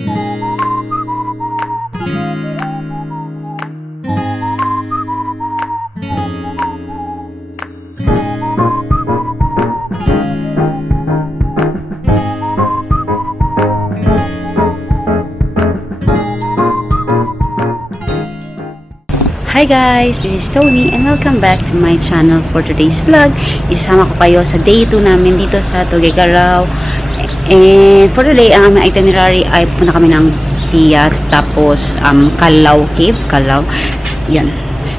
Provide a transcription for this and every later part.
Hi guys, this is Tony and welcome back to my channel. For today's vlog, isama ko kayo sa day 2 namin dito sa Tuguegarao. And for today, ang aming itinerary ay punta kami ng Pia, tapos Calao Cave, Calao. Yan.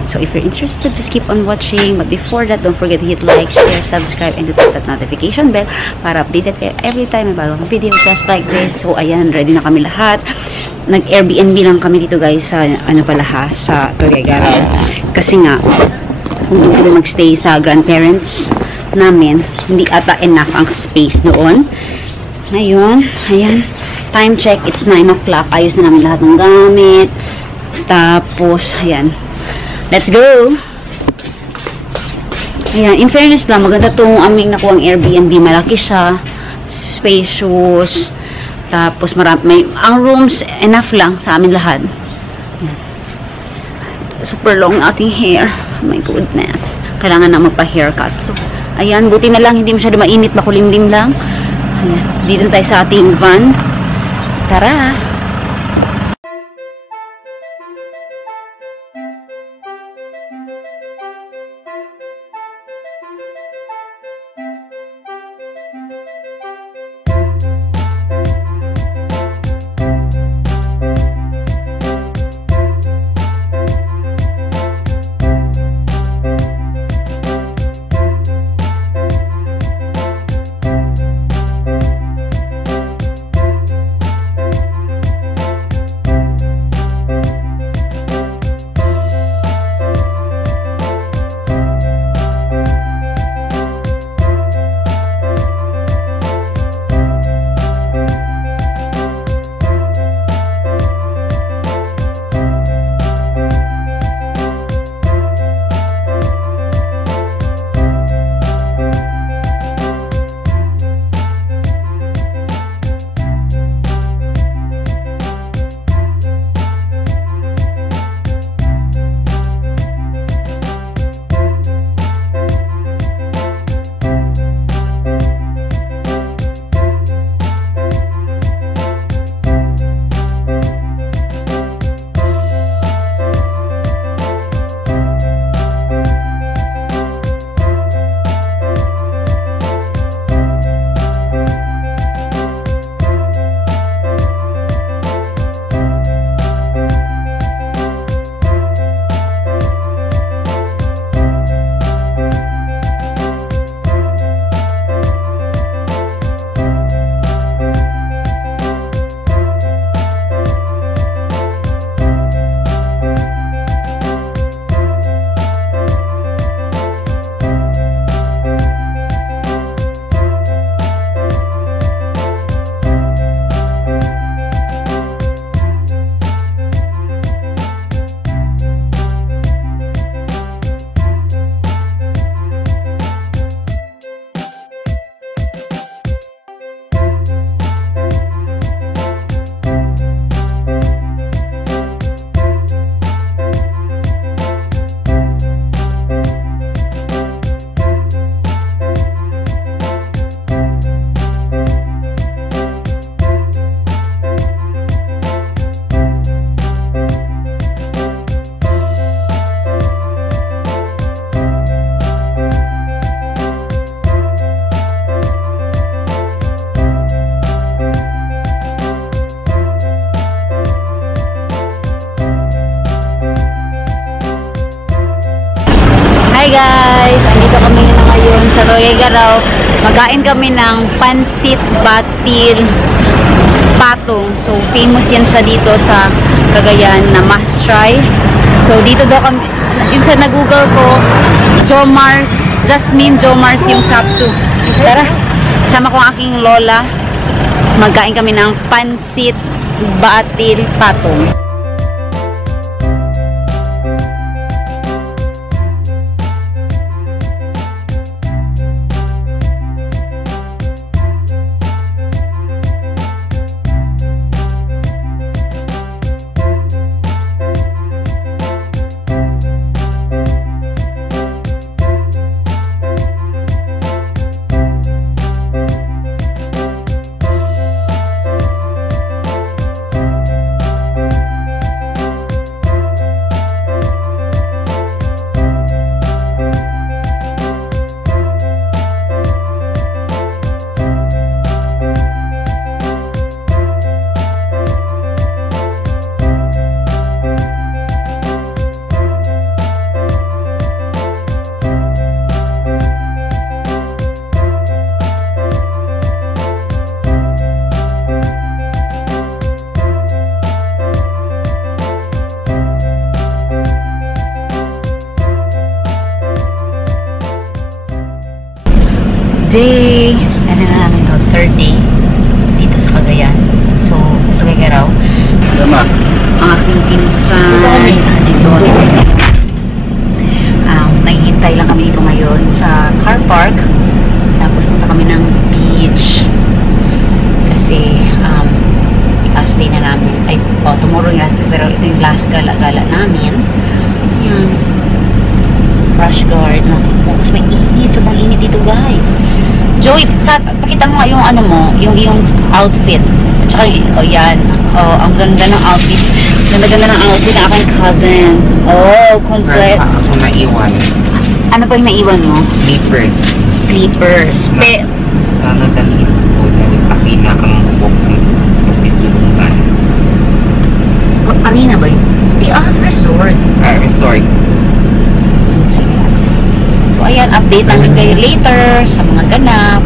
So if you're interested, just keep on watching. But before that, don't forget to hit like, share, subscribe, and to hit that notification bell para updated kayo every time may bagong video just like this. So ayan, ready na kami lahat. Nag-Airbnb lang kami dito guys sa sa Tuguegarao. Kasi nga kung doon kami magstay sa grandparents namin, hindi ata enough ang space doon. Ngayon, ayan, time check, it's 9 o'clock. Ayos na namin lahat ng gamit. Tapos, ayan, let's go! Ayan, in fairness lang, maganda itong aming nakuha ang Airbnb. Malaki siya, spacious. Tapos ang rooms enough lang sa amin lahat. Super long ating hair. Oh my goodness. Kailangan na magpa-haircut. So, ayan, buti na lang hindi masyado mainit, makulimlim lang. Ayan, dito tayo sa ating van. Tara! Hi guys! Andito kami na ngayon sa Tuguegarao. Magkain kami ng pansit batil patong. So, famous yan siya dito sa Cagayan na must try. So, dito daw kami, yung sa nag-google ko, Jomars, Jasmine Jomars yung top 2. Tara, sama ko ang aking lola. Magkain kami ng pansit batil patong. day, ano na namin to, third day dito sa Cagayan. So, Tuguegarao. Tama. Ang aking pinsan dito. Naghihintay lang kami dito ngayon sa car park. Tapos punta kami ng beach. Kasi, last day na namin. Ay, tomorrow yung last day. Pero ito yung last gala-gala namin. Yan. Brush guard. Tapos may init. Sobrang init dito, guys. Joey, pakita mo nga yung ano mo, yung outfit. At saka, yan. Ang ganda ng outfit. Ganda-ganda ng outfit ng aking cousin. Complete. Ako naiwan. Ano pa yung naiwan mo? Sleepers. Sleepers. Sana dalhin ko dahil pakina ang buhok ng pagsisulitan. Arena ba yun? Resort. Resort. Sige. So, ayan, update namin kayo later sa mga ganap.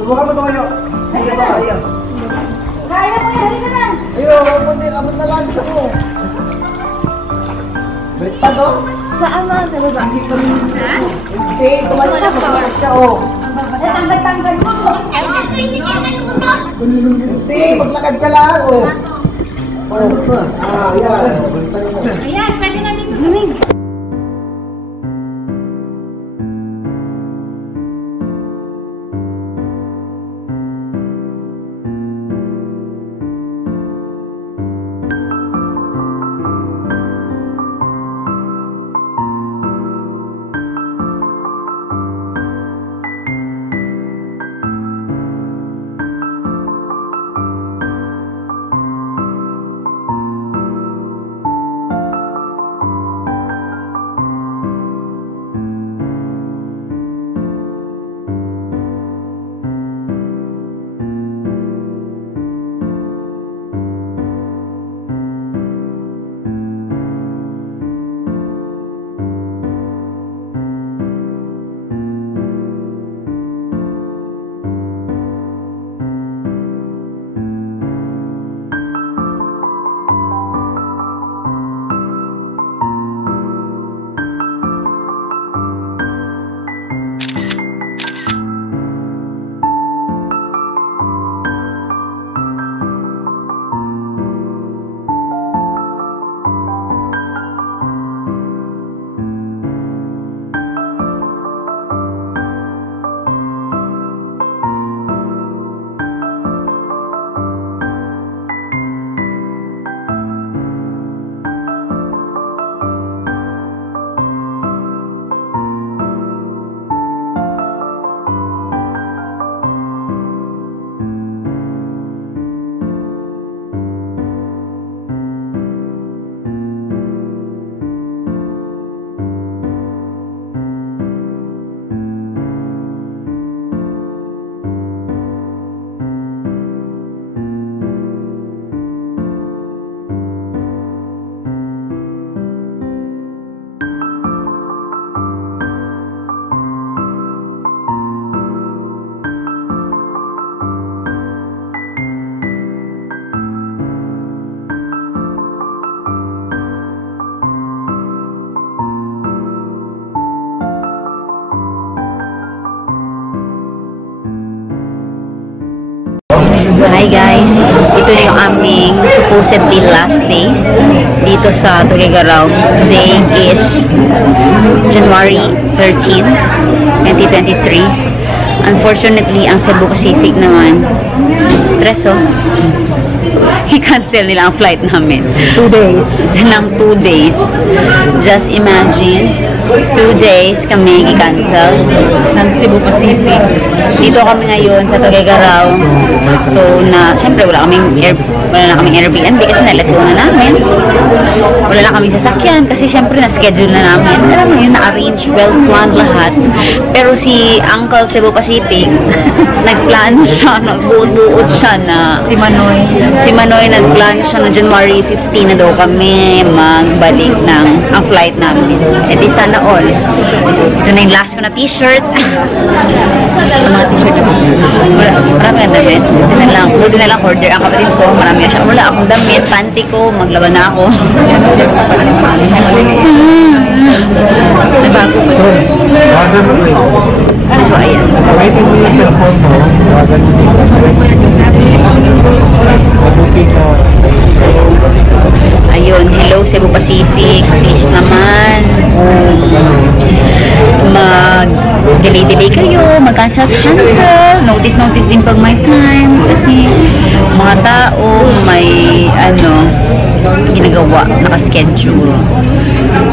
Subukan mo tumayo. Kaya ba? Kaya. Kaya mo yan. Halika na. Ayun, abot na lang ito mo. Balik pa to? Saan na? Sa baba? Ha? Hindi, tumayo na. Masulat ka, oh. Tanggal-tanggal mo. Hindi, maglakad ka lang, oh. Ayan. Ayan, pwede na dito. Lumig. ito na yung aming supposedly last day dito sa Tuguegarao. Today is January 13, 2023. Unfortunately, ang Cebu Pacific naman, stress i-cancel nila ang flight namin. 2 days. Ng 2 days. Just imagine, 2 days kami i-cancel ng Cebu Pacific. Dito kami ngayon sa Tuguegarao. So, syempre wala na kaming Airbnb kasi nalito na namin. Wala na kaming sasakyan kasi syempre na-schedule na namin. Alam mo yun, na-arrange, well-planned lahat. Pero si Uncle Cebu Pacific, nag-plan siya, nagbuod-buod siya na si Manoy nag-plan siya na January 15 na daw kami magbalik ng ang flight namin. E di sana all. Ito na yung last ko na t-shirt. Mga t-shirt ito. Marami ang damit. Buti na lang order ang kapatid ko. Marami siya. Wala akong damit. Panty ko. Maglaban na ako. Nabago ko. So, ayan. So, ayun. Hello, Cebu Pacific. Please naman. Mag-delay kayo. Mag-cancel. Notice din pag may time. Kasi, mga tao may, ginagawa. Naka-schedule.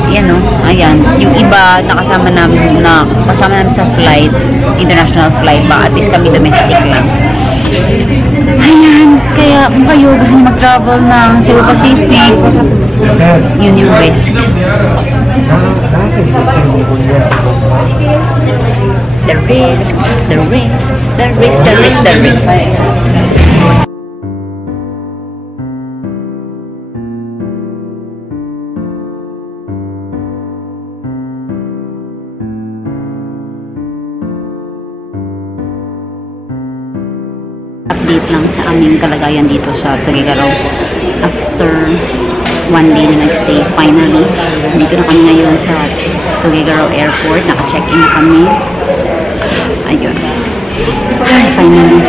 Yan ayan. Yung iba nakasama namin sa flight, international flight ba, at least kami domestic lang. Ayan, kaya kung kayo gusto nyo mag-travel ng Cebu Pacific, yun yung risk. The risk. Update lang sa aming kalagayan dito sa Tuguegarao. After 1 day na nagstay, finally, dito na kami ngayon sa Tuguegarao Airport. Naka-check-in na kami. Ayun. Finally.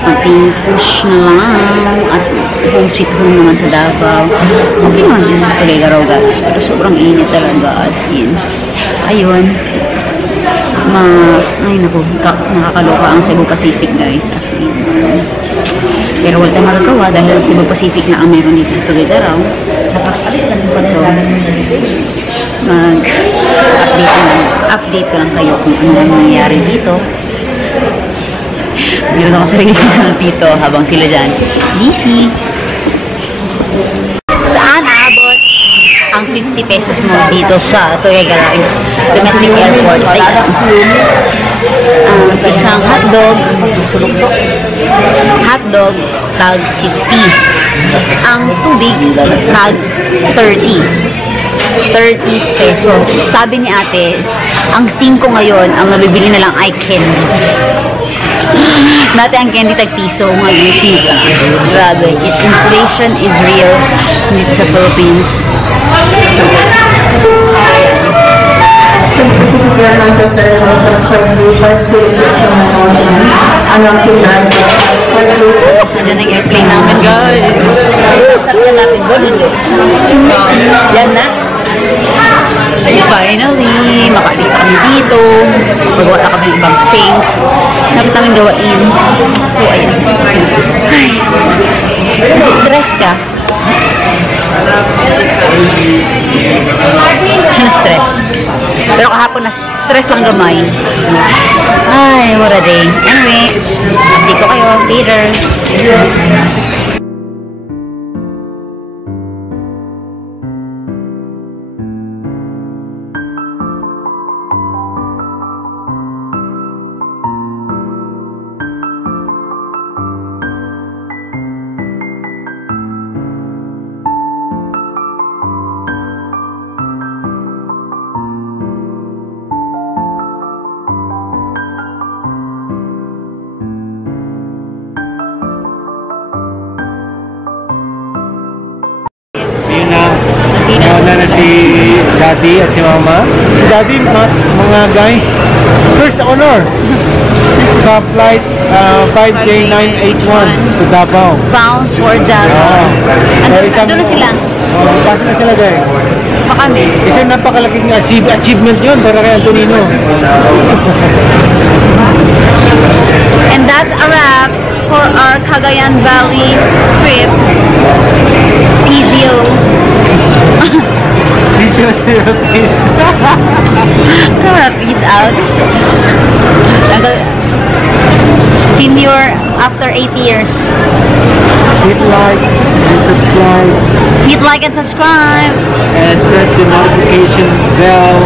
Mag-push na lang. At home sweet home naman sa Davao. Okay naman din sa Tuguegarao, guys. Pero sobrang init talaga, as in. Ayun. Ay naku, nakakaloka ang Cebu Pacific, guys, as in. So, pero wala tayong magagawa dahil Cebu Pacific na ang meron dito sa Tuguegarao. Napakalis na din pa ito. Update ko lang kayo kung ano nangyayari dito. Meron ako sarili ng dito habang sila dyan busy. Saan aabot ang 50 pesos mo dito sa Tuguegarao Domestic Airport? Isang hotdog, tag 50. Ang tubig, tag 30 pesos. Sabi ni ate, ang 5 ngayon, ang nabibili na lang ay candy. Dati ang candy tag piso, ngayon 5. Grabe, inflation is real dito sa Philippines. Nandiyan ang airplane namin, guys. Sakyan natin doon. Yan na. Finally, makaalis kami dito. Magawa na kami ibang things. Dapat namin gawain. So, ayan. Ay. Kasi stress ka. Stress. Pero kahapon na stress lang gamay. Ay, what a day. Anyway, update ko kayo later. Nauna na si Daddy at si Mama. Si Daddy, mga guys, first honor. sa flight 5K981 to Davao. Bound for Davao. Oo. Andun na sila. Pasok na sila guys. Pa kami. Kasi napakalaking achievement yun para kay Antonino. And that's a wrap for our Cagayan Valley trip. PZO. Peace out. Senior after 8 years. Hit like and subscribe Hit like and subscribe. and press the notification bell